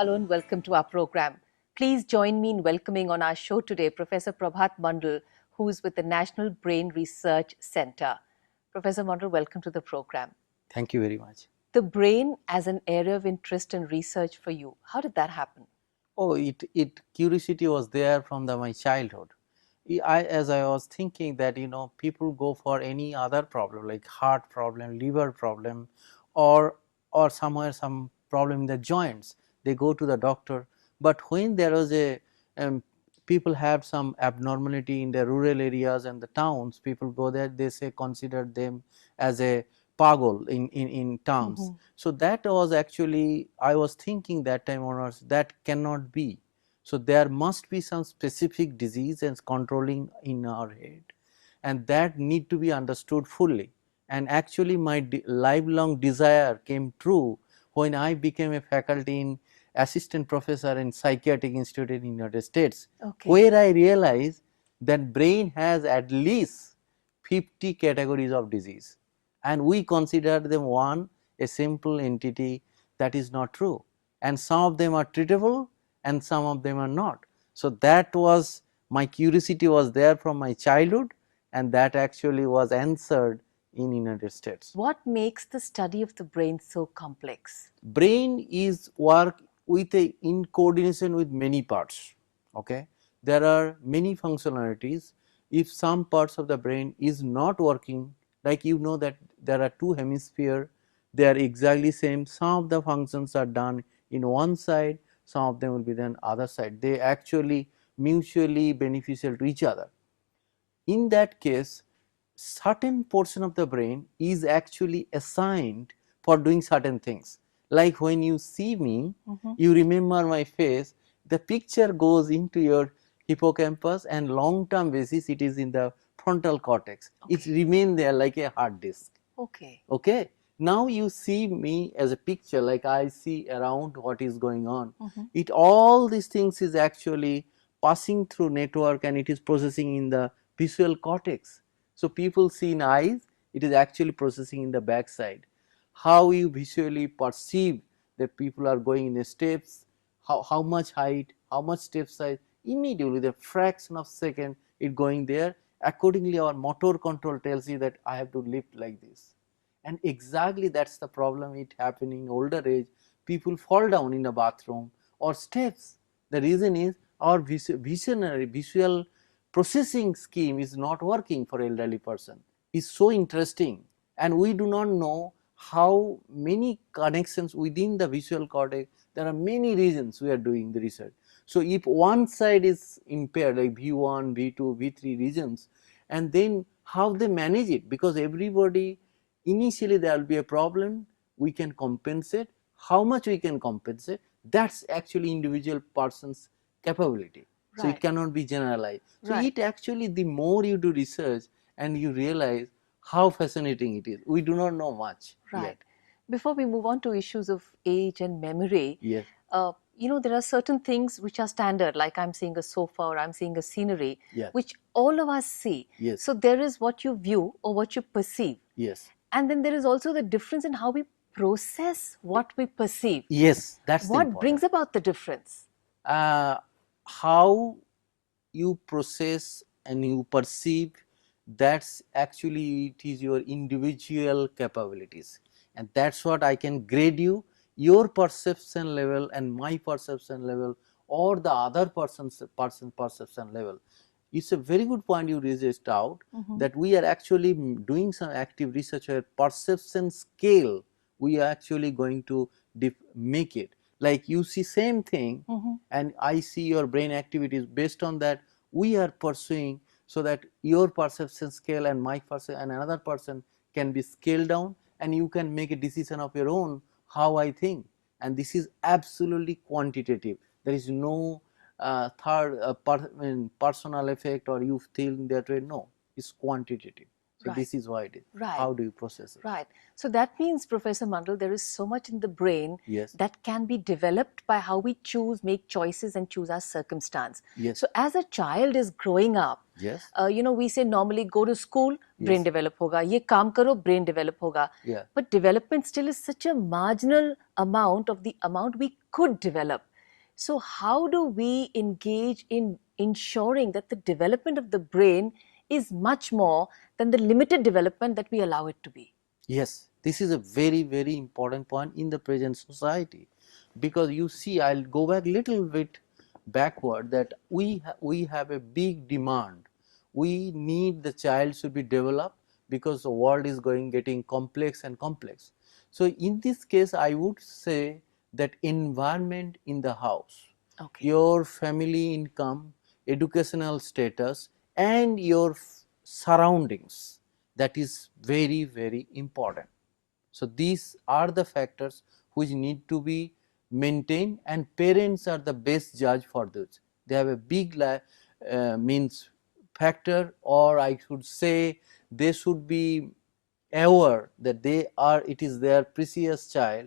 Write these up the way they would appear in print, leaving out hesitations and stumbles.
Hello and welcome to our program. Please join me in welcoming on our show today Professor Prabhat Mandal, who is with the National Brain Research Center. Professor Mandal, welcome to the program. Thank you very much. The brain as an area of interest and research for you, how did that happen? Oh, it curiosity was there from my childhood. As I was thinking that people go for any other problem like heart problem, liver problem, or somewhere some problem in the joints, they go to the doctor. But when there was a people have some abnormality in the rural areas and the towns, people go there, they say consider them as a pagal in terms. So that was actually, I was thinking that time onwards, that cannot be. So there must be some specific disease and controlling in our head, and that need to be understood fully. And actually my lifelong desire came true when I became a faculty in assistant professor in Psychiatric Institute in United States, where I realized that brain has at least 50 categories of disease, and we consider them one a simple entity. That is not true, and some of them are treatable and some of them are not. So that was my curiosity was there from my childhood, and that actually was answered in United States. What makes the study of the brain so complex? Brain is work with in coordination with many parts. Okay, there are many functionalities. If some parts of the brain is not working, like that there are two hemisphere, they are exactly same. Some of the functions are done in one side, some of them will be done other side. They actually mutually beneficial to each other. In that case, certain portion of the brain is actually assigned for doing certain things. Like when you see me, you remember my face, the picture goes into your hippocampus, and long term basis it is in the frontal cortex. It remain there like a hard disk. Okay. Now you see me as a picture, like I see around what is going on. It all these things is actually passing through network, and it is processing in the visual cortex. So people see in eyes, it is actually processing in the back side. How you visually perceive that people are going in the steps, how much height, how much step size, immediately with a fraction of second it going there. Accordingly our motor control tells you that I have to lift like this. And exactly that's the problem it happening older age. People fall down in a bathroom or steps. The reason is our visual processing scheme is not working for elderly person. Is so interesting, and we do not know how many connections within the visual cortex. There are many reasons we are doing the research. So if one side is impaired, like V1, V2, V3 regions, and then how they manage it, because everybody initially there will be a problem, we can compensate. How much we can compensate, that's actually individual person's capability. So it cannot be generalized. So it actually, the more you do research and you realize how fascinating it is. We do not know much yet. Before we move on to issues of age and memory, Yes. There are certain things which are standard, like I'm seeing a sofa or I'm seeing a scenery, Yes. which all of us see. Yes. So there is what you view or what you perceive. Yes. And then there is also the difference in how we process what we perceive. Yes, that's the What important. brings about the difference? How you process and you perceive, that's actually it is your individual capabilities, and that's what I can grade you. Your perception level and my perception level, or the other person's perception level. It's a very good point you raised out, that we are actually doing some active research where perception scale we are actually going to make it. Like you see same thing, and I see your brain activities. Based on that, we are pursuing so that your perception scale and my perception and another person can be scaled down, and you can make a decision of your own how I think. And this is absolutely quantitative. There is no personal effect or you feel that way. No, it's quantitative. So this is why it is. How do you process it? Right. So that means, Professor Mandal, there is so much in the brain that can be developed by how we choose, make choices, and choose our circumstance. Yes. So as a child is growing up, Yes. We say normally go to school, brain develop hoga. Ye kaam karo, brain develop hoga. Yeah. But development still is such a marginal amount of the amount we could develop. So how do we engage in ensuring that the development of the brain is much more than the limited development that we allow it to be? Yes, this is a very, very important point in the present society, because you see, I'll go back little bit backward, that we have a big demand. We need the child should be developed because the world is getting complex and complex. So in this case, I would say that environment in the house, Okay. your family income, educational status, and your surroundings, that is very, very important. So these are the factors which need to be maintained, and parents are the best judge for this. They have a big means factor, or I should say they should be aware that it is their precious child.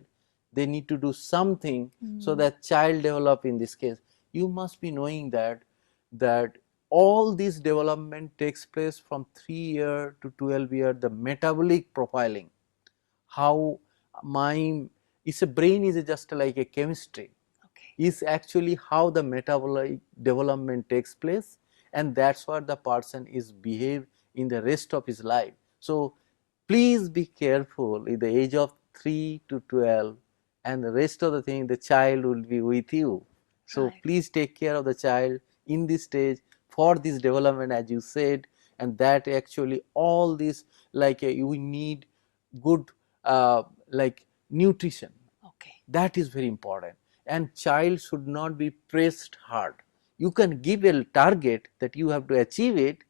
They need to do something so that child develop. In this case, you must be knowing that all this development takes place from 3 year to 12 year. The metabolic profiling, how my it's a brain is just like a chemistry, Okay. is actually how the metabolic development takes place, and that's what the person is behave in the rest of his life. So please be careful in the age of 3 to 12, and the rest of the thing the child will be with you. So Right. please take care of the child in this stage for this development, as you said, and that actually all this, like you need good like nutrition. Okay. That is very important, and child should not be pressed hard. You can give a target that you have to achieve it,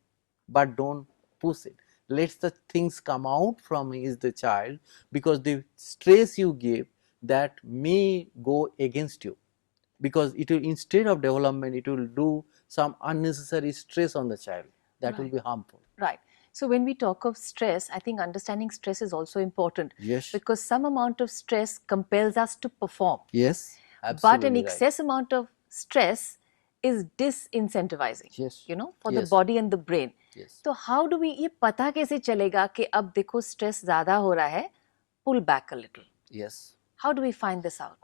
but don't push it. Let the things come out from is the child, because the stress you give, that may go against you, because it will, instead of development, it will do some unnecessary stress on the child. That will Right. be harmful. Right. So when we talk of stress, I think understanding stress is also important, Yes. because some amount of stress compels us to perform. Yes. But an Absolutely right. excess amount of stress is disincentivizing, Yes. for the Yes. body and the brain. Yes. तो how do we, ये पता कैसे चलेगा कि अब देखो stress ज़्यादा हो रहा है, pull back a little? Yes. How do we find this out?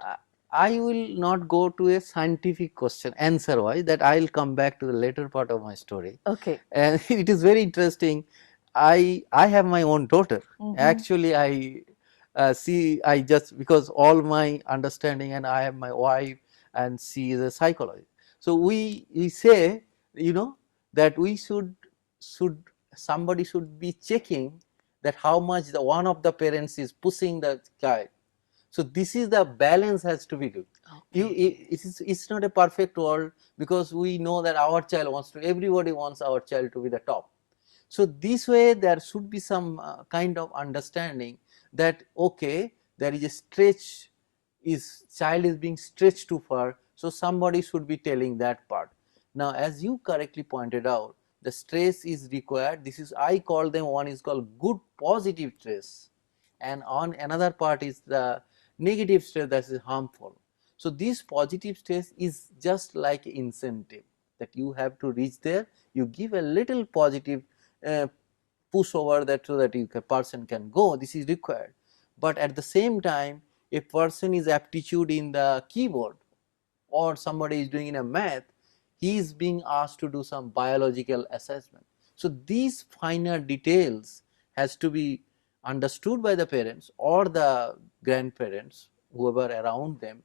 I will not go to a scientific question answer wise, that I will come back to the later part of my story. Okay. And it is very interesting. I have my own daughter. Actually, I just, because all my understanding, and I have my wife, and she is a psychologist. So we say, that we should somebody should be checking that how much the one of the parents is pushing the child. So this is the balance has to be good. It's not a perfect world, because we know that our child wants to, everybody wants our child to be the top. So this way there should be some kind of understanding that, okay, there is a stretch, is child is being stretched too far, so somebody should be telling that part. Now, as you correctly pointed out, the stress is required. This is, I call them, one is called good positive stress, and on another part is the negative stress that is harmful. So this positive stress is just like incentive that you have to reach there. You give a little positive push over that, so that person can go. This is required. But at the same time, a person is aptitude in the keyboard, or somebody is doing in a math, he is being asked to do some biological assessment. So these finer details has to be understood by the parents or the grandparents, whoever around them,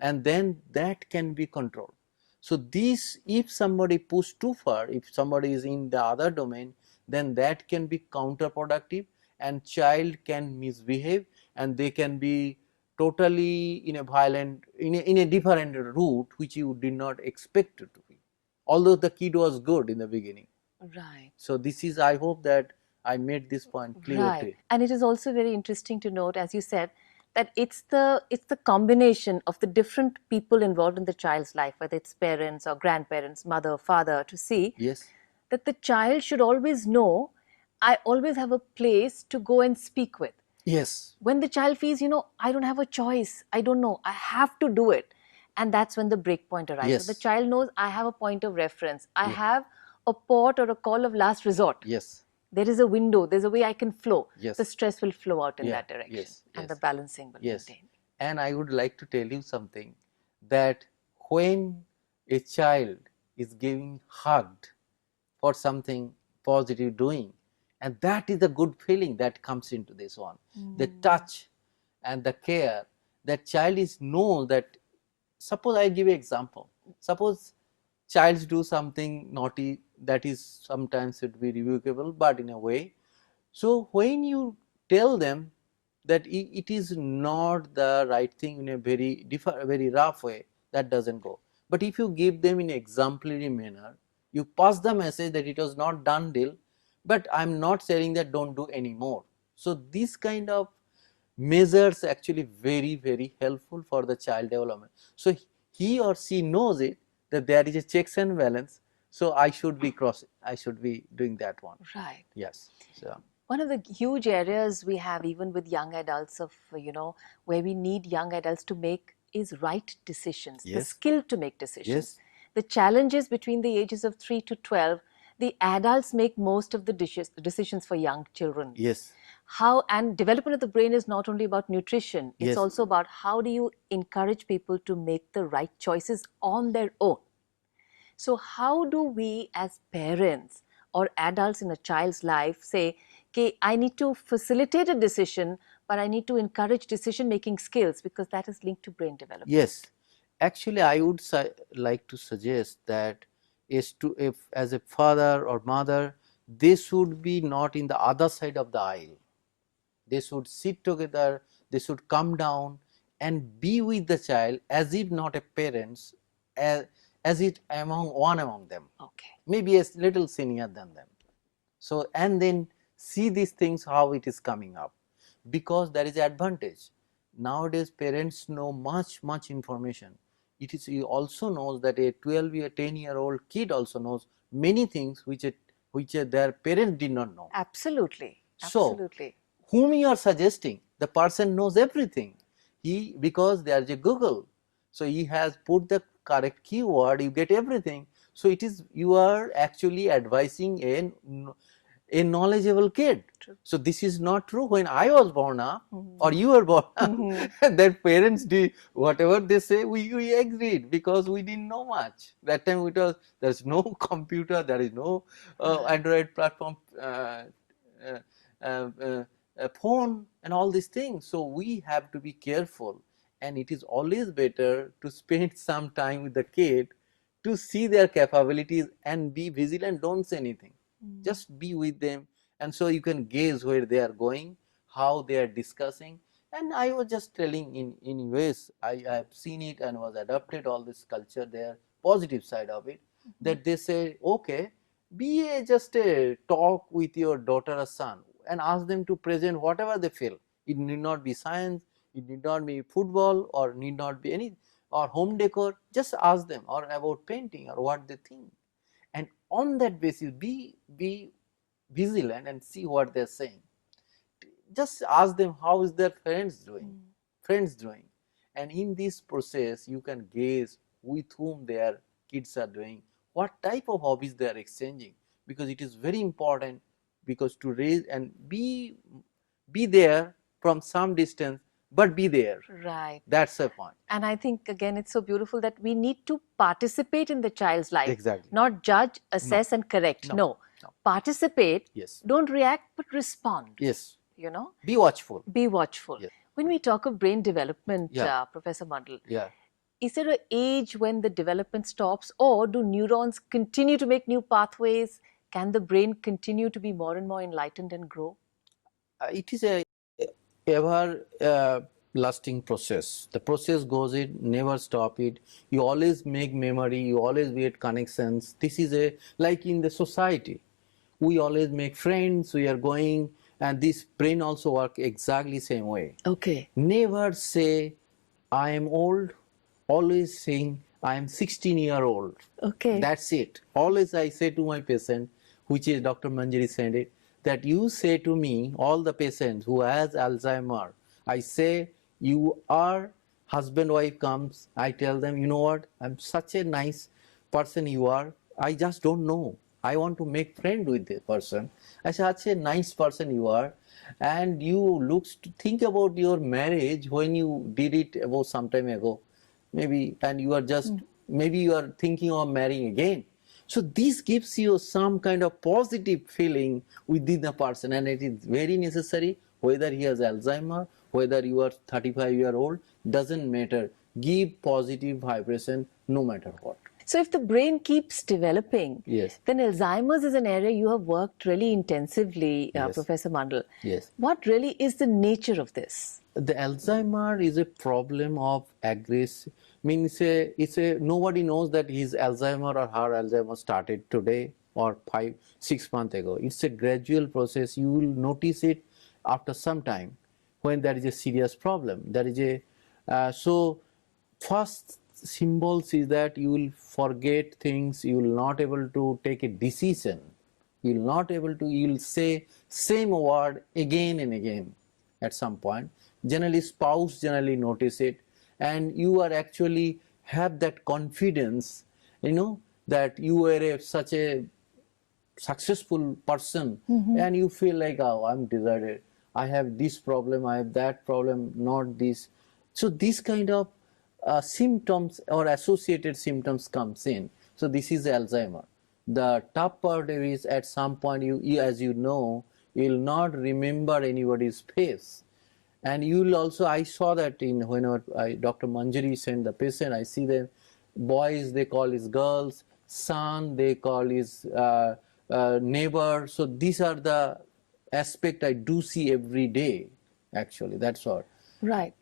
and then that can be controlled. So these, if somebody push too far, if somebody is in the other domain, then that can be counterproductive, and child can misbehave, and they can be totally in a violent, in a different route which you did not expect it to be, although the kid was good in the beginning. Right. So this is, I hope that I made this point clear to you. And it is also very interesting to note, as you said, that it's the combination of the different people involved in the child's life, whether it's parents or grandparents, mother, father, to see Yes. that the child should always know, I always have a place to go and speak with. Yes. When the child feels, I don't have a choice, I don't know, I have to do it, and that's when the break point arrives. Yes. So the child knows, I have a point of reference, I Yes. have a port or a call of last resort. Yes. There is a window, there's a way I can flow. Yes. The stress will flow out in Yeah. that direction, Yes. and Yes. the balancing will Yes. maintain. And I would like to tell you something, that when a child is giving hugged for something positive doing, and that is the good feeling that comes into this one. The touch and the care, that child is know that, suppose I give an example, suppose childs do something naughty that is sometimes should be rebukable, but in a way, so when you tell them that it is not the right thing in a very rough way, that doesn't go. But if you give them in exemplary manner, you pass the message that it was not done deal, but I'm not saying that don't do anymore. So this kind of measures actually very helpful for the child development. So he or she knows it, that there is a checks and balance, so I should be doing that one. Right. Yes. So One of the huge areas we have, even with young adults, of where we need young adults to make is right decisions, the Yes. skill to make decisions. yes, The challenges between the ages of 3 to 12, the adults make most of the decisions for young children. yes, How, and development of the brain is not only about nutrition, it's Yes. also about how do you encourage people to make the right choices on their own. So how do we as parents or adults in a child's life say, okay, I need to facilitate a decision, but I need to encourage decision making skills, because that is linked to brain development? yes. Actually, I would like to suggest that if as a father or mother, they should be not in the other side of the aisle. They should sit together, they should come down and be with the child as if not a parents, as it one among them, Okay. maybe a little senior than them. So, and then see these things how it is coming up, because there is advantage. Nowadays parents know much information. It is, he also knows that a 12-year 10-year-old kid also knows many things which their parents did not know. Absolutely. So, Absolutely. Whom you are suggesting, the person knows everything. Because there is a Google, so he has put the correct keyword, you get everything. So it is, you are actually advising a knowledgeable kid. True. So this is not true. When I was born up, or Mhm. you were born up, Mhm. their parents did whatever they say, we agreed, because we didn't know much. That time there's no computer, there is no Android platform, uh, uh, uh, phone and all these things. So we have to be careful, and it is always better to spend some time with the kid to see their capabilities and be vigilant. Don't say anything, just be with them, and so you can gauge where they are going, how they are discussing. And I was just telling, in US I have seen it and was adopted all this culture there, positive side of it, that they say, okay, be just a talk with your daughter or son and ask them to present whatever they feel. It need not be science, it need not be football, or need not be any, or home decor. Just ask them, or about painting, or what they think, and on that basis be vigilant and see what they're saying. Just ask them how is their friends doing, and in this process you can gauge with whom their kids are doing, what type of hobbies they are exchanging, because it is very important, because to raise and be there from some distance, but be there. Right. That's the point. And I think, again, it's so beautiful that we need to participate in the child's life. Exactly. Not judge, assess, and correct. No. No. No. Participate. Yes. Don't react, but respond. Yes. You know? Be watchful. Be watchful. Yes. When we talk of brain development, Yeah. Professor Mandal, Yeah. is there an age when the development stops, or do neurons continue to make new pathways? Can the brain continue to be more and more enlightened and grow? It is a ever lasting process. The process goes, it never stop it. You always make memory, you always create connections. This is a, like in the society, we always make friends, we are going, and this brain also work exactly same way. Okay. Never say I am old, always saying I am 16-year-old. Okay. That's it. Always I say to my patient, which is Dr. Manjari said it, that you say to me, all the patients who has Alzheimer, I say, you are, husband wife comes, I tell them, you know what, I'm such a nice person you are, I just don't know. I want to make friend with this person. I say, such a nice person you are, and you looks to think about your marriage when you did it about some time ago, maybe, and you are just maybe you are thinking of marrying again. So this gives you some kind of positive feeling within the person, and it is very necessary whether he has Alzheimer, whether you are 35-year-old, doesn't matter. Give positive vibration no matter what. So if the brain keeps developing, Yes. then Alzheimer's is an area you have worked really intensively, Yes. Professor Mandal. Yes. What really is the nature of this? The Alzheimer is a problem of aggressive. Means it's a nobody knows that his Alzheimer or her Alzheimer started today or 5-6 months ago. It's a gradual process. You will notice it after some time when there is a serious problem. There is a so first symbols is that you will forget things. You will not able to take a decision. You will not able to. You will say same word again and again at some point. Generally spouse generally notice it, and you are actually have that confidence, that you were such a successful person, and you feel like, oh, I'm deserted, I have this problem, I have that problem, not this. So this kind of symptoms or associated symptoms comes in. So this is Alzheimer. The top part is at some point you as you know, you will not remember anybody's face. And you will also, I saw that in whenever Dr. Manjari sent the patient, I see them, boys they call his girls, son they call his neighbor. So these are the aspect I do see every day, actually, that's all. Right.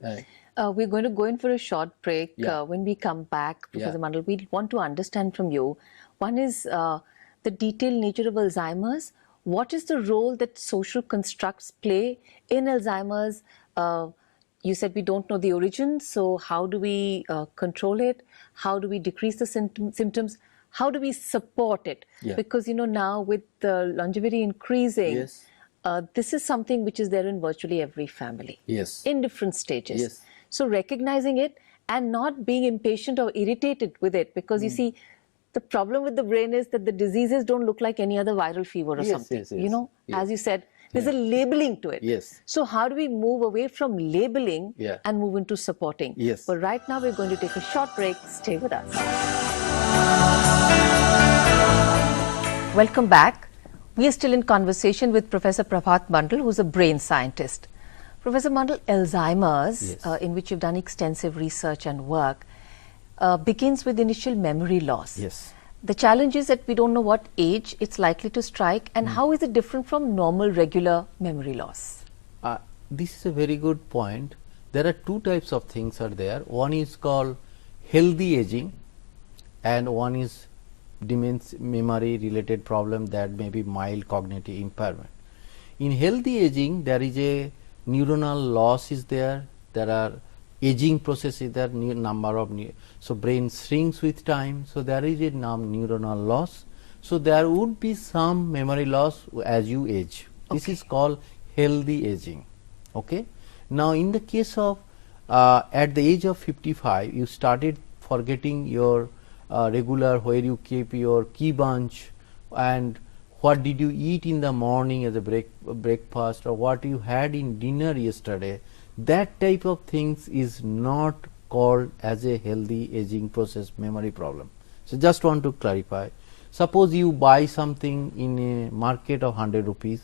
We're going to go in for a short break. Yeah. When we come back, Professor Yeah. Mandal, we want to understand from you. One is the detailed nature of Alzheimer's. What is the role that social constructs play in Alzheimer's? You said we don't know the origin, so how do we control it? How do we decrease the symptoms? How do we support it? Yeah. Because now with the longevity increasing, Yes. this is something which is there in virtually every family. Yes. In different stages. Yes. So recognizing it and not being impatient or irritated with it, because you see, the problem with the brain is that the diseases don't look like any other viral fever or Yes, something. yes, yes. Yes. As you said, there's a labeling to it. Yes. So how do we move away from labeling Yeah. and move into supporting? Yes. But right now we're going to take a short break. Stay with us. Welcome back. We are still in conversation with Professor Prabhat Mandal, who's a brain scientist. Professor Mandal, Alzheimer's, Yes. in which you've done extensive research and work, begins with initial memory loss. Yes. The challenge is that we don't know what age it's likely to strike, and how is it different from normal, regular memory loss? This is a very good point. There are two types of things are there. One is called healthy aging, and one is dementia, memory related problem that may be mild cognitive impairment. In healthy aging, there is a neuronal loss is there. There are aging process is there, number of so brain shrinks with time. So there is a neuronal loss. So there would be some memory loss as you age. This is called healthy aging. Okay. Now in the case of at the age of 55, you started forgetting your regular where you keep your key bunch, and what did you eat in the morning as a breakfast, or what you had in dinner yesterday. That type of things is not called as a healthy aging process memory problem. So just want to clarify. Suppose you buy something in a market of 100 rupees,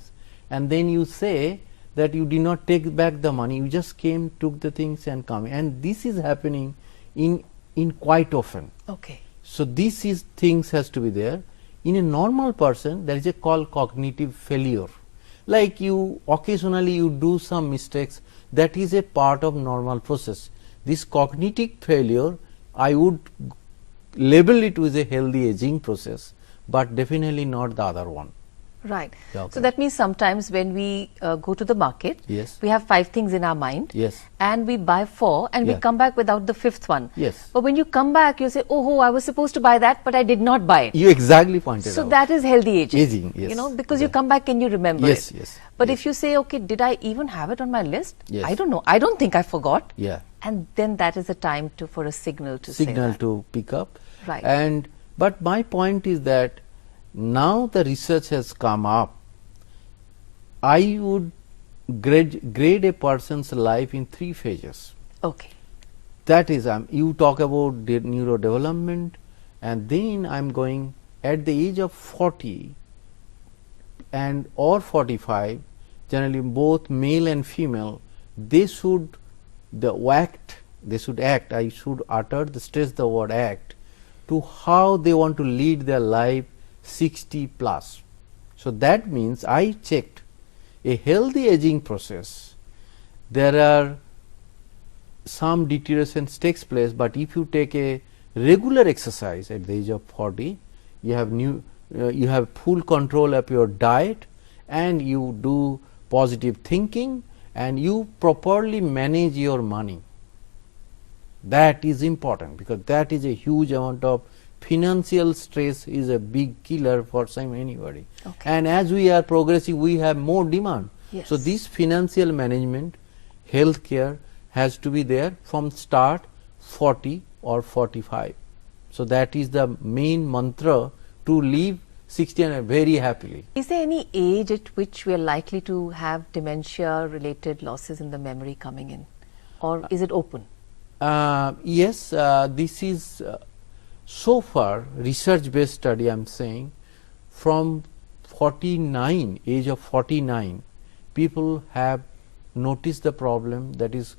and then you say that you did not take back the money, you just came, took the things and come, and this is happening in quite often. Okay. So this is things has to be there. In a normal person, there is a called cognitive failure. Like you occasionally you do some mistakes, that is a part of normal process. This cognitive failure, I would label it with a healthy aging process, but definitely not the other one. Right. Okay. So that means sometimes when we go to the market, Yes. we have 5 things in our mind, Yes. and we buy 4, and we Yeah. come back without the 5th one. Yes. But when you come back, you say, oh, I was supposed to buy that, but I did not buy it. You exactly pointed So out. that is healthy aging. Aging, yes. Because you Yeah. come back and you remember Yes, it. yes, But yes. if you say, okay, did I even have it on my list? Yes. I don't know. I don't think I forgot. Yeah. And then that is the time for a signal to say Signal that. to pick up. Right. And but my point is that now the research has come up. I would grade a person's life in 3 phases. Okay. That is, you talk about the neurodevelopment, and then I am going at the age of 40 and or 45, generally both male and female, they should act, I should utter the stress the word act, to how they want to lead their life 60 plus. So that means I checked a healthy aging process. There are some deterioration takes place, but if you take a regular exercise at the age of 40, you have you have full control of your diet, and you do positive thinking, and you properly manage your money. That is important, because that is a huge amount of financial stress, is a big killer for anybody. Okay. And as we are progressing, we have more demand. Yes. So this financial management, health care has to be there from start 40 or 45. So that is the main mantra to live 60 and very happily. Is there any age at which we are likely to have dementia related losses in the memory coming in, or is it open? Yes, this is so far research based study I am saying, from 49, age of 49, people have noticed the problem, that is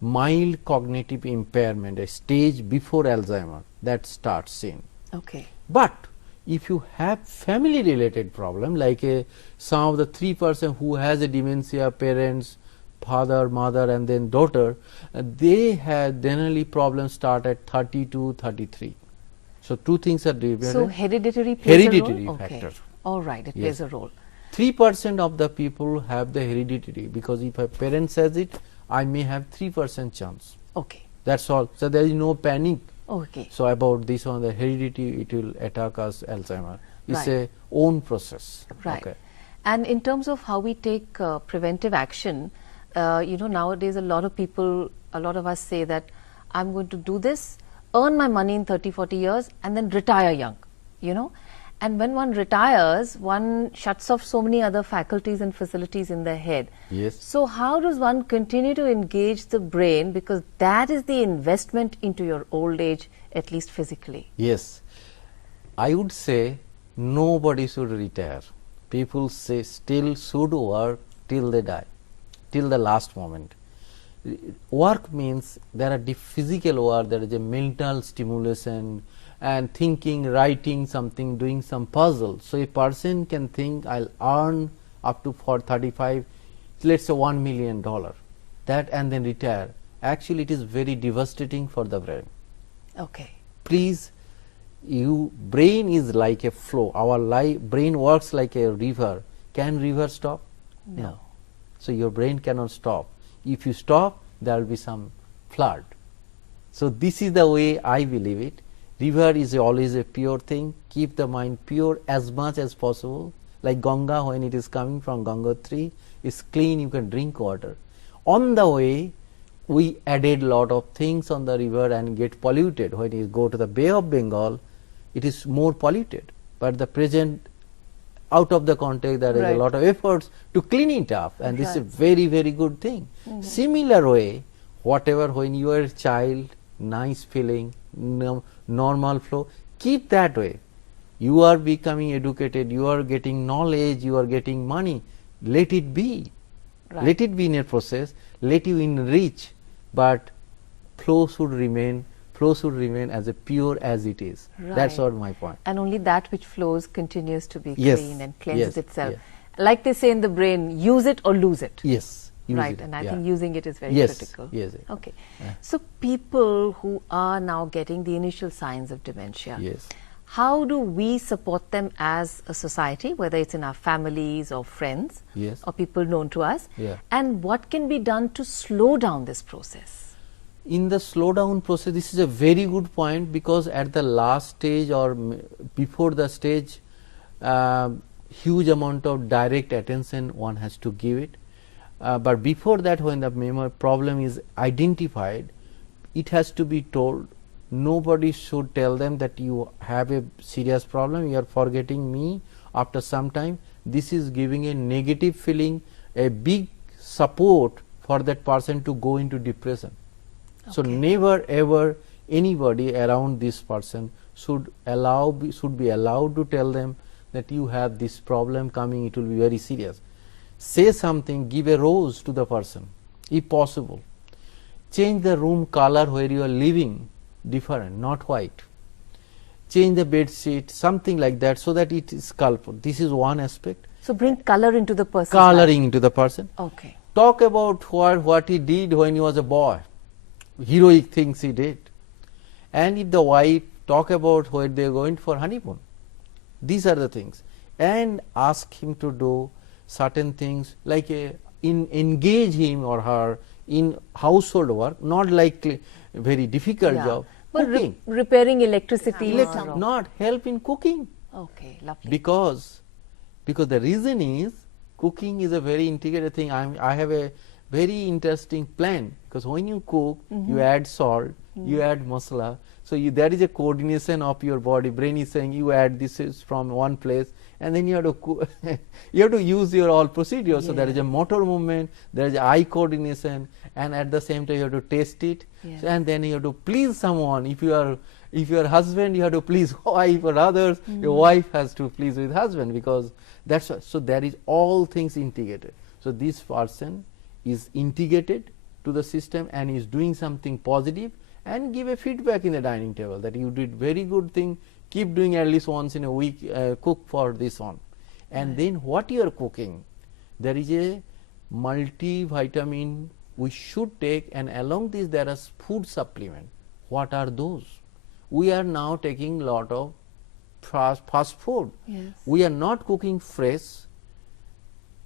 mild cognitive impairment, a stage before Alzheimer that starts in. Okay. But if you have family related problem, like some of the 3% who has a dementia, parents, father, mother, and then daughter, they have generally problems start at 32, 33. So two things are different. So hereditary plays Hereditary a role? factor. Okay. All right, it plays a role. 3% of the people have the hereditary, because if a parent says it, I may have 3% chance. Okay. That's all. So there is no panic. Okay. So about this on the heredity, it will attack us Alzheimer. It's Right. a own process. Right. Okay. And in terms of how we take preventive action, nowadays a lot of people, a lot of us say that I'm going to do this, earn my money in 30, 40 years, and then retire young, And when one retires, one shuts off so many other faculties and facilities in the head. Yes. So how does one continue to engage the brain, because that is the investment into your old age, at least physically? Yes. I would say nobody should retire. People say still should work till they die, till the last moment. Work means there are the physical work, there is a mental stimulation, and thinking, writing something, doing some puzzle. So a person can think, I'll earn up to for 35, let's say $1 million, that, and then retire. Actually, it is very devastating for the brain. Okay. Please, brain is like a flow. Our brain works like a river. Can river stop? No. So your brain cannot stop. If you stop, there will be some flood. So this is the way I believe it. River is always a pure thing. Keep the mind pure as much as possible. Like Ganga, when it is coming from Gangotri, is clean, you can drink water. On the way, we added lot of things on the river and get polluted. When you go to the Bay of Bengal, it is more polluted. But the present, out of the context, there is Right. a lot of efforts to clean it up, and this is a Right. very, very good thing. Similar way, whatever, when you are a child, nice feeling, normal flow, keep that way. You are becoming educated, you are getting knowledge, you are getting money, let it be. Right. Let it be in a process, let you enrich, but flow should remain as a pure as it is. That's Right. what my point. And only that which flows continues to be Yes, clean and cleanses yes, itself. yeah. Like they say in the brain, use it or lose it. Yes. Use Right, it, and I yeah. think using it is very Yes, critical. yes, Okay. yeah. So people who are now getting the initial signs of dementia, Yes. how do we support them as a society, whether it's in our families or friends Yes. or people known to us? Yeah. And what can be done to slow down this process? In the slowdown process, this is a very good point, because at the last stage or before the stage, huge amount of direct attention one has to give it. But before that, when the memory problem is identified, it has to be told. Nobody should tell them that you have a serious problem, you are forgetting me after some time. This is giving a negative feeling, a big support for that person to go into depression. So, Okay. never ever anybody around this person should be allowed to tell them that you have this problem coming, it will be very serious. Say something, give a rose to the person if possible. Change the room color where you are living different, not white. Change the bed sheet, something like that, so that it is colorful. This is one aspect. So bring color into the person's Coloring life. into the person. Okay. Talk about what he did when he was a boy, heroic things he did. And if the wife, talk about where they are going for honeymoon. These are the things. And ask him to do certain things like engage him or her in household work, not like very difficult Yeah. job. But Cooking. repairing electricity. Not help in cooking. Okay, lovely. Because the reason is cooking is a very integrated thing. I have a very interesting plan, because when you cook, you add salt, you add masala. So there is a coordination of your body. Brain is saying you add this is from one place, and then you have to you have to use your all procedures. So there is a motor movement, there is eye coordination, and at the same time you have to taste it. Yes. So, and then you have to please someone. If your husband, you have to please wife or others. Your wife has to please with husband, because that's what, so there is all things integrated. So this person is integrated to the system and is doing something positive, and give a feedback in the dining table that you did very good thing, keep doing at least once in a week, cook for this one. And then what you are cooking, there is a multivitamin we should take, and along this there is food supplement. What are those? We are now taking lot of fast food. Yes. We are not cooking fresh.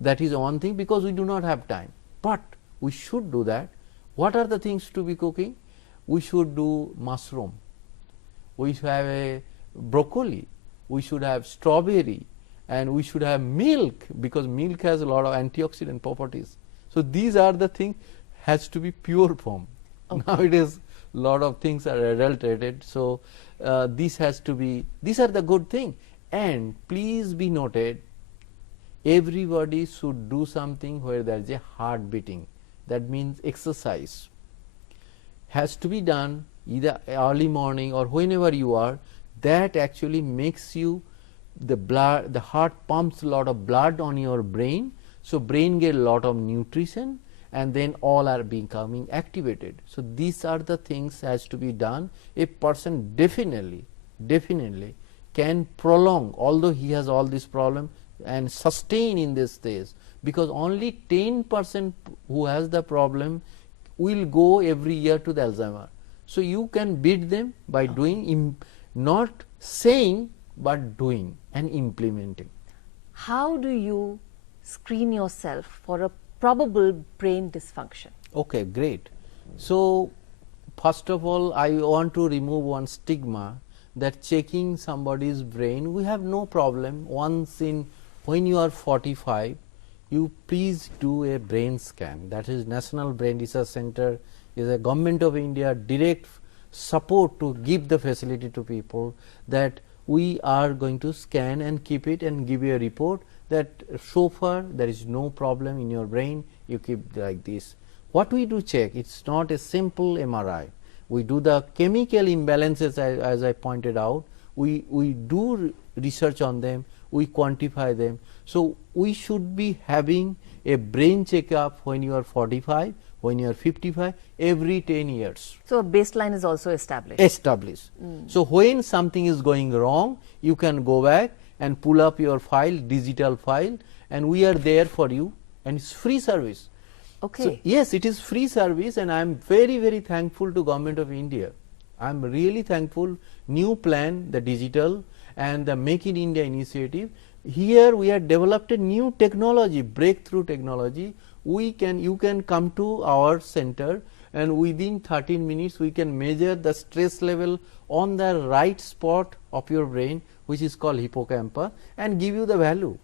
That is one thing, because we do not have time, but we should do that. What are the things to be cooking? We should do mushroom, we should have a broccoli, we should have strawberry, and we should have milk, because milk has a lot of antioxidant properties. So these are the things, has to be pure form. Okay. Nowadays lot of things are adulterated, so this has to be, these are the good thing. And please be noted, everybody should do something where there is a heart beating. That means exercise has to be done either early morning or whenever you are. That actually makes you, the heart pumps a lot of blood on your brain, so brain get a lot of nutrition, and then all are becoming activated. So these are the things has to be done. A person definitely can prolong, although he has all this problem, and sustain in this stage, because only 10% who has the problem will go every year to the Alzheimer. So you can beat them by doing, not saying but doing and implementing. How do you screen yourself for a probable brain dysfunction? Okay, great. So first of all, I want to remove one stigma that checking somebody's brain, we have no problem. Once in, when you are 45, you please do a brain scan. That is National Brain Research Center is a Government of India direct support to give the facility to people, that we are going to scan and keep it and give you a report that so far there is no problem in your brain, you keep like this. What we do check, it is not a simple MRI. We do the chemical imbalances, as I pointed out, we do research on them, we quantify them. So we should be having a brain checkup when you are 45, when you are 55, every 10 years. So a baseline is also established. So when something is going wrong, you can go back and pull up your file, digital file, and we are there for you, and it's free service. Okay. So yes, it is free service, and I am very thankful to Government of India. I am really thankful. New plan, the digital and the Make in India initiative. Here we have developed a new technology, breakthrough technology. You can come to our center, and within 13 minutes we can measure the stress level on the right spot of your brain, which is called hippocampus, and give you the value.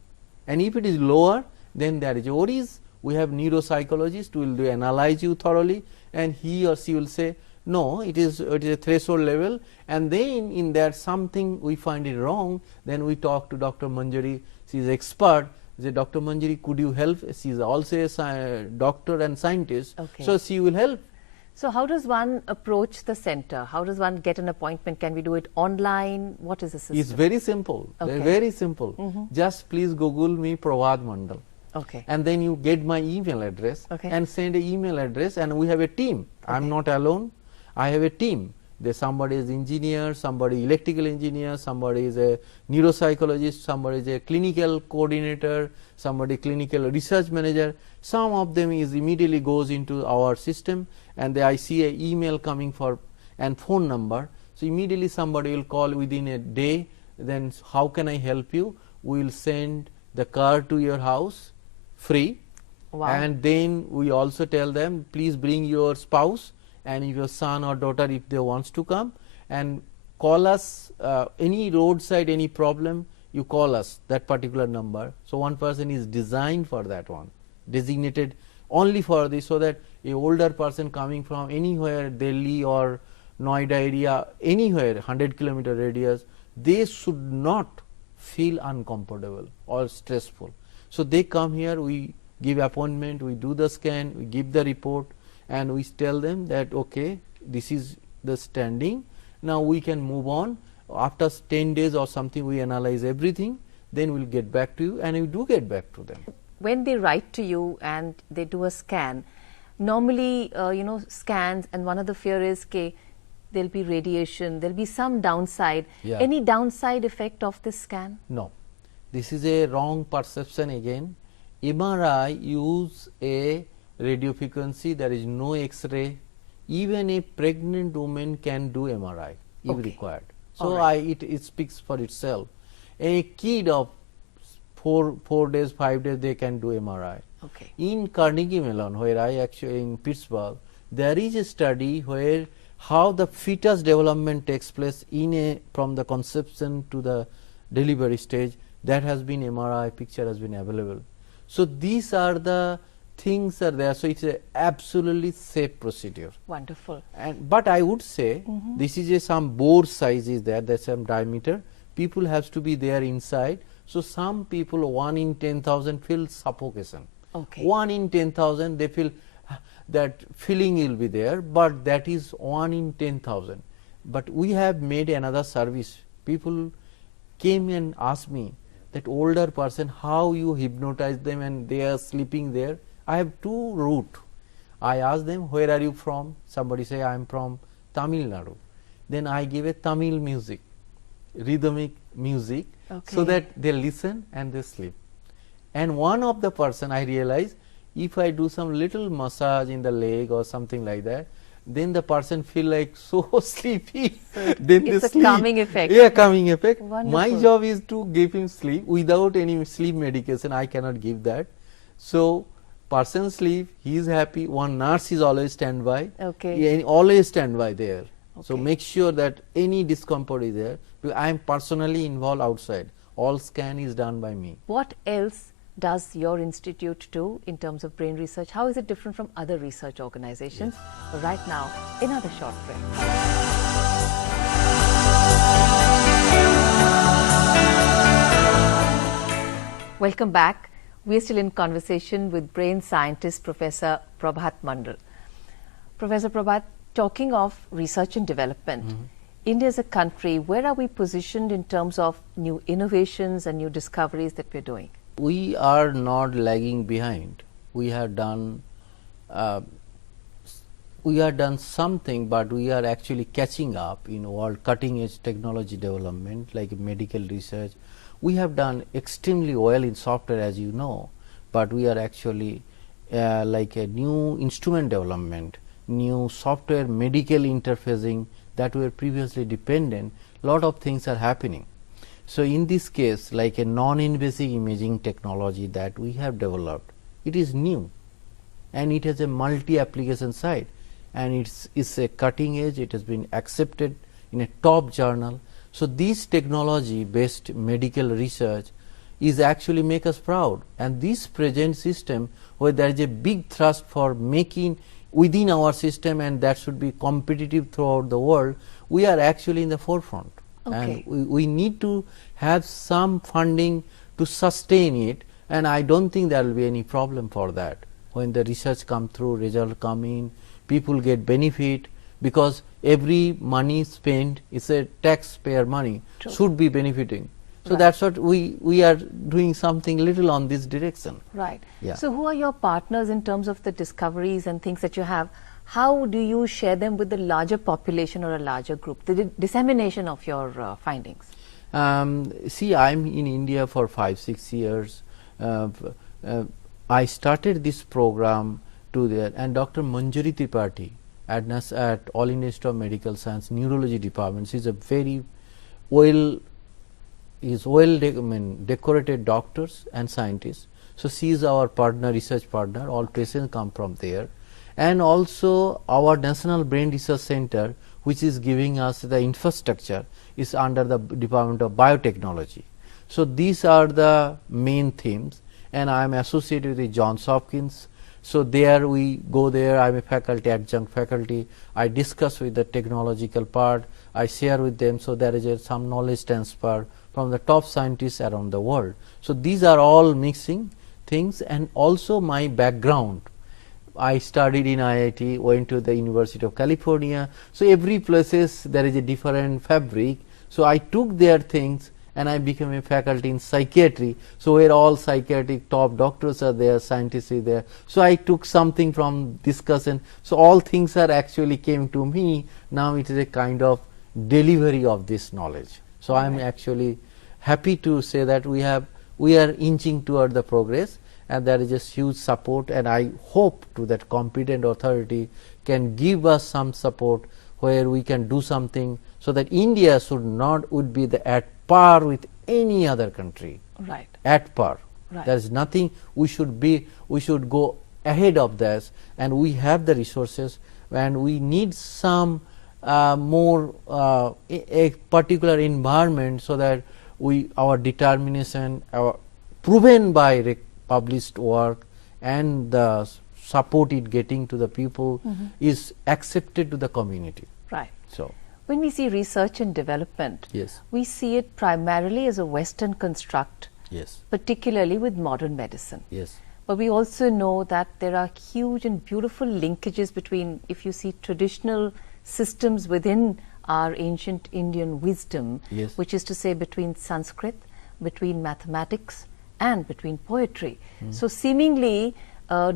And if it is lower, then there is worries. We have neuropsychologist who will analyze you thoroughly, and he or she will say, no, it is a threshold level, and then in there something we find it wrong, then we talk to Dr. Manjari. She is expert. Say, Dr. Manjari, could you help? She is also a doctor and scientist, Okay. so she will help. So how does one approach the center? How does one get an appointment? Can we do it online? What is the system? It's very simple. Okay. Very simple. Just please Google me Prabhat Mandal. Okay. And then you get my email address Okay. and send an email address, and we have a team. I'm not alone. I have a team. There's somebody is engineer, somebody electrical engineer, somebody is a neuropsychologist, somebody is a clinical coordinator, somebody clinical research manager. Some of them is immediately goes into our system, and I see an email coming for and phone number. So immediately somebody will call within a day. Then how can I help you? We will send the car to your house free. Wow. And then we also tell them, please bring your spouse and your son or daughter if they wants to come, and call us any roadside, any problem, you call us that particular number. So one person is designed for that one, designated only for this, so that a older person coming from anywhere, Delhi or Noida area, anywhere 100-kilometer radius, they should not feel uncomfortable or stressful. So they come here, we give appointment, we do the scan, we give the report, and we tell them that okay, this is the standing, now we can move on. After 10 days or something, we analyze everything, then we will get back to you, and we do get back to them. When they write to you and they do a scan, normally scans, and one of the fear is that there will be radiation, there will be some downside. Yeah. Any downside effect of this scan? No, this is a wrong perception again. MRI use a radio frequency, there is no X-ray. Even a pregnant woman can do MRI if Okay. required. So Alright. it speaks for itself. A kid of 4 days, 5 days, they can do MRI. Okay. In Carnegie Mellon, where I actually in Pittsburgh, there is a study where how the fetus development takes place from the conception to the delivery stage. That has been MRI picture has been available. So these are the things are there. So it's a absolutely safe procedure. Wonderful. But I would say this is some bore size is there. There's some diameter. People has to be there inside. So some people 1 in 10,000 feel suffocation. Okay. 1 in 10,000 they feel that feeling will be there, but that is 1 in 10,000. But we have made another service. People came and asked me that older person, how you hypnotize them and they are sleeping there. I have 2 route. I ask them, where are you from? Somebody say, I am from Tamil Nadu. Then I give a Tamil music, rhythmic music, so Okay. that they listen and they sleep. And one of the person I realize, if I do some little massage in the leg or something like that, then the person feel like so sleepy. Then it's they a sleep. calming effect. Yeah, calming effect. My Wonderful. job is to give him sleep without any sleep medication. I cannot give that. So person sleep, he is happy. One nurse is always standby. Okay. Yeah, always standby there. So Okay. make sure that any discomfort is there. I am personally involved outside. All scan is done by me. What else does your institute do in terms of brain research? How is it different from other research organizations? Right now, another short break. Welcome back. We are still in conversation with brain scientist Professor Prabhat Mandal. Professor Prabhat, talking of research and development, India is a country, where are we positioned in terms of new innovations and new discoveries that we're doing? We are not lagging behind. We have done something, but we are actually catching up in world cutting edge technology development like medical research. We have done extremely well in software, as you know, but we are actually like a new instrument development, new software medical interfacing that were previously dependent. Lot of things are happening. So in this case, like a non-invasive imaging technology that we have developed, it is new and it has a multi-application side, and it's a cutting edge. It has been accepted in a top journal. So this technology based medical research is actually make us proud, and this present system where there is a big thrust for making within our system, and that should be competitive throughout the world, we are actually in the forefront. Okay. And we need to have some funding to sustain it, and I don't think there will be any problem for that. When the research come through, result come in, people get benefit, because every money spent is a taxpayer money, True. should be benefiting. So Right. that's what we are doing something little on this direction. Right. Yeah. So who are your partners in terms of the discoveries and things that you have? How do you share them with the larger population or a larger group, the dissemination of your findings? See, I'm in India for 5-6 years. I started this program to there, and Dr. Manjari Tripathi at All India Institute of Medical Science Neurology Department. She's a very well decorated doctors and scientists. So she is our partner, research partner. All patients come from there, and also our National Brain Research Center, which is giving us the infrastructure, is under the Department of Biotechnology. So these are the main themes, and I am associated with Johns Hopkins. So there we go there. I am a faculty, adjunct faculty. I discuss with the technological part. I share with them. So there is some knowledge transfer from the top scientists around the world. So these are all mixing things, and also my background. I studied in IIT, went to the University of California. So every places there is a different fabric. So I took their things and I became a faculty in psychiatry. So where all psychiatric top doctors are there, scientists are there. So I took something from discussion. So all things are actually came to me. Now it is a kind of delivery of this knowledge. So I am actually happy to say that we are inching toward the progress, and there is a huge support, and I hope to that competent authority can give us some support where we can do something, so that India would be at par with any other country. Right. At par. Right. There is nothing we should go ahead of this, and we have the resources, and we need some more a particular environment, so that our determination, our proven by published work and the support it getting to the people is accepted to the community. Right. So when we see research and development, yes, we see it primarily as a Western construct, yes, particularly with modern medicine. yes, But we also know that there are huge and beautiful linkages between, if you see traditional systems within our ancient Indian wisdom, yes, which is to say between Sanskrit, between mathematics, and between poetry. So seemingly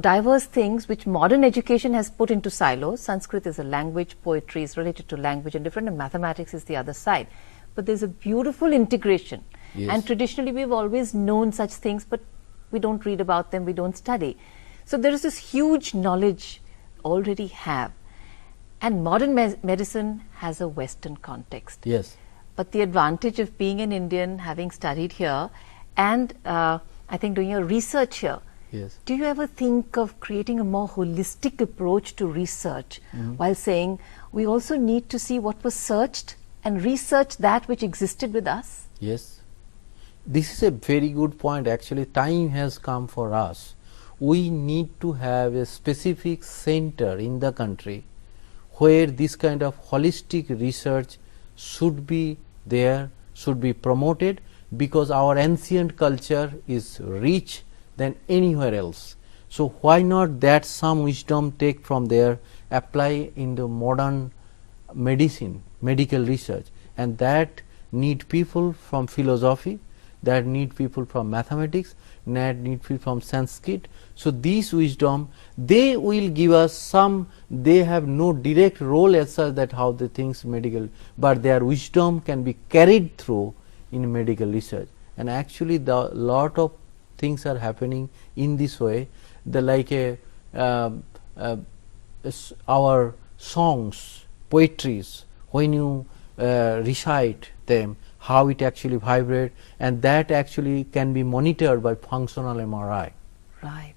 diverse things which modern education has put into silos. Sanskrit is a language, poetry is related to language and different, and mathematics is the other side. But there's a beautiful integration. Yes. And traditionally we've always known such things, but we don't read about them, we don't study. So there is this huge knowledge already have. And modern medicine has a Western context. yes, But the advantage of being an Indian, having studied here, and I think doing your research here, yes. do you ever think of creating a more holistic approach to research while saying we also need to see what was searched and research that which existed with us? Yes, this is a very good point. Actually, time has come for us. We need to have a specific center in the country where this kind of holistic research should be there, should be promoted, because our ancient culture is rich than anywhere else. So why not that some wisdom take from there, apply in the modern medicine, medical research, and that need people from philosophy, that need people from mathematics, that need people from Sanskrit. So these wisdom, they will give us some, they have no direct role as such that how the things medical, but their wisdom can be carried through in medical research. And actually the lot of things are happening in this way. The like our songs, poetries, when you recite them, how it actually vibrate, and that actually can be monitored by functional MRI. Right.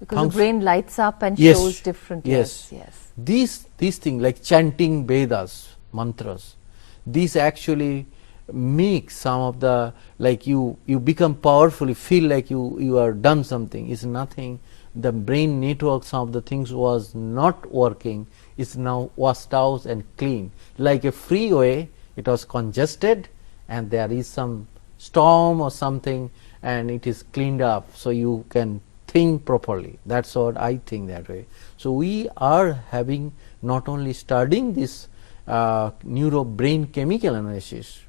Because the brain lights up and Yes, shows different. yes. These things like chanting Vedas, mantras, these actually make some of the, like you become powerful, you feel like you are done something. It's nothing. The brain network, some of the things was not working, is now washed out and clean. Like a freeway, it was congested and there is some storm or something and it is cleaned up, so you can think properly. That's what I think that way. So we are having not only studying this neuro brain chemical analysis,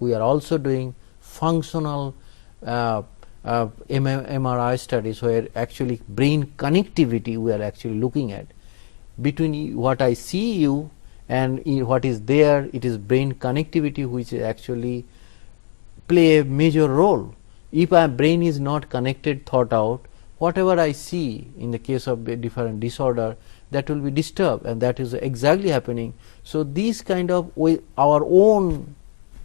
we are also doing functional MRI studies where actually brain connectivity we are actually looking at between what I see you and what is there. It is brain connectivity which actually play a major role. If our brain is not connected, thought out, whatever I see in the case of a different disorder, that will be disturbed, and that is exactly happening. So these kind of our own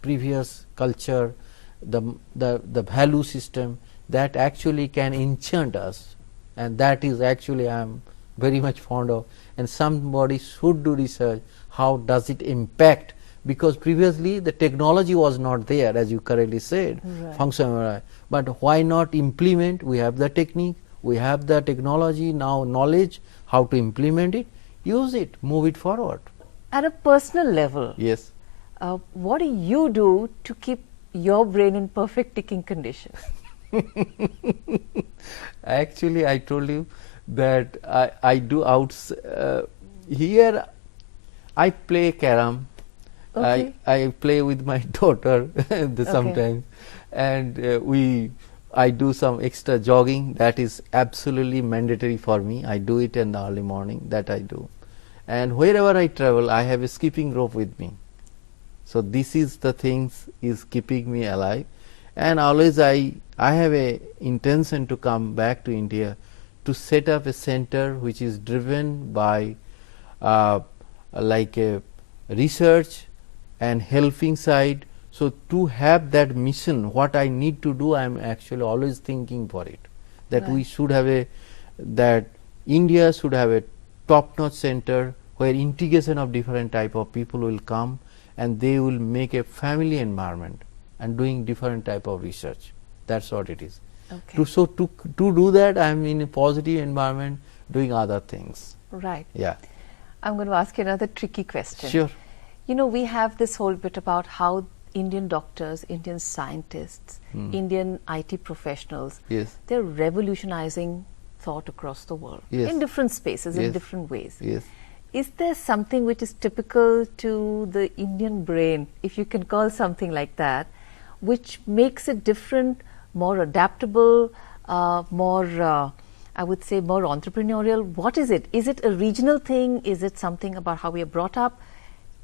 previous culture, the value system that actually can enchant us, and that is actually I am very much fond of, and somebody should do research how does it impact, because previously the technology was not there, as you correctly said, Right. functional MRI. But why not implement? We have the technique, we have the technology, now knowledge how to implement it, use it, move it forward. At a personal level, Yes. what do you do to keep your brain in perfect ticking condition? Actually, I told you that I do here I play carom. Okay. I play with my daughter sometimes, and I do some extra jogging. That is absolutely mandatory for me. I do it in the early morning. That I do, and wherever I travel, I have a skipping rope with me. So this is the things is keeping me alive, and always I have a intention to come back to India to set up a center which is driven by like a research and helping side. So to have that mission, what I need to do, I am actually always thinking for it, that we Right. should have that India should have a top-notch center where integration of different type of people will come, and they will make a family environment and doing different type of research. That's what it is. Okay. To do that, I am in a positive environment doing other things. Right. Yeah. I'm going to ask you another tricky question. Sure. You know, we have this whole bit about how Indian doctors, Indian scientists, Indian IT professionals, Yes. they're revolutionizing thought across the world Yes. in different spaces, in Yes. different ways. Yes. Is there something which is typical to the Indian brain, if you can call something like that, which makes it different, more adaptable, I would say, more entrepreneurial? What is it? Is it a regional thing? Is it something about how we are brought up?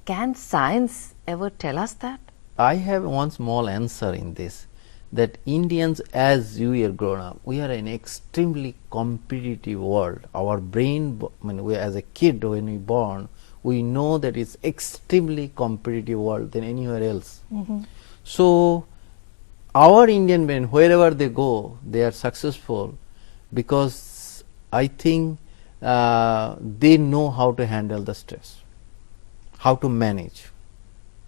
Can science ever tell us that? I have one small answer in this, that Indians, as you are grown up, we are in an extremely competitive world. Our brain, as a kid when we born, we know that it's extremely competitive world than anywhere else. So our Indian brain, wherever they go, they are successful because I think they know how to handle the stress, how to manage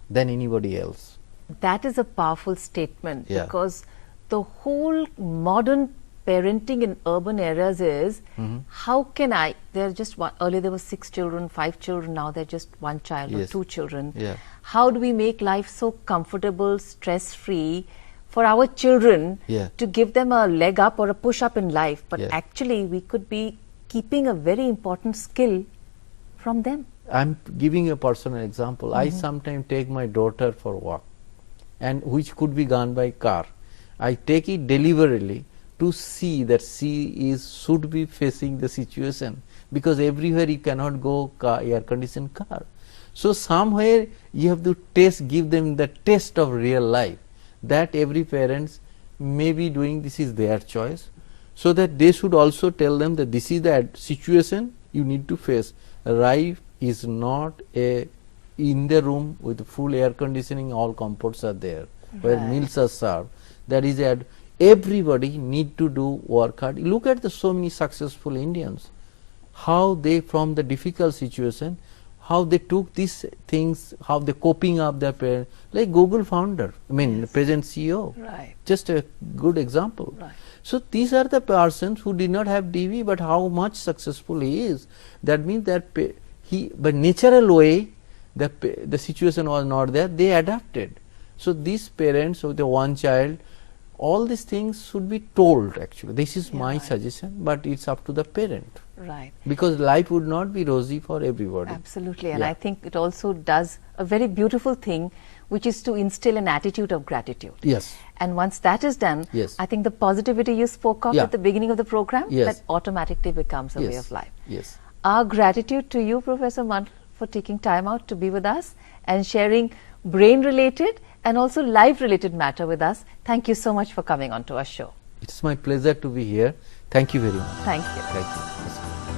than anybody else. That is a powerful statement, Yeah. because the whole modern parenting in urban areas is how can I, they're just one, earlier there were 6 children, 5 children, now they're just 1 child or Yes. 2 children. Yeah. How do we make life so comfortable, stress free for our children, Yeah. to give them a leg up or a push up in life? But Yeah. actually we could be keeping a very important skill from them. I am giving a personal example. I sometimes take my daughter for walk, and which could be gone by car. I take it deliberately to see that she should be facing the situation, because everywhere you cannot go air conditioned car. So somewhere you have to give them the test of real life, that every parents may be doing, this is their choice, so that they should also tell them that this is the situation you need to face. Life is not in the room with full air conditioning, all comforts are there, where Right. meals are served. That is everybody need to do work hard. Look at the so many successful Indians, how they from the difficult situation, how they took these things, how they coping up their parents, like Google founder, the present CEO. Right. Just a good example. Right. So these are the persons who did not have DV, but how much successful he is. That means that he, by natural way, the situation was not there, they adapted. So these parents with the one child, all these things should be told actually. This is Yeah, my right. suggestion, but it's up to the parent, Right. because life would not be rosy for everybody. Absolutely. And Yeah. I think it also does a very beautiful thing, which is to instill an attitude of gratitude. Yes. And once that is done, Yes. I think the positivity you spoke of Yeah. at the beginning of the program, Yes. that automatically becomes a way Yes. of life. Yes. Our gratitude to you, Professor Mant, for taking time out to be with us and sharing brain-related and also life-related matter with us. Thank you so much for coming on to our show. It's my pleasure to be here. Thank you very much. Thank you. Thank you.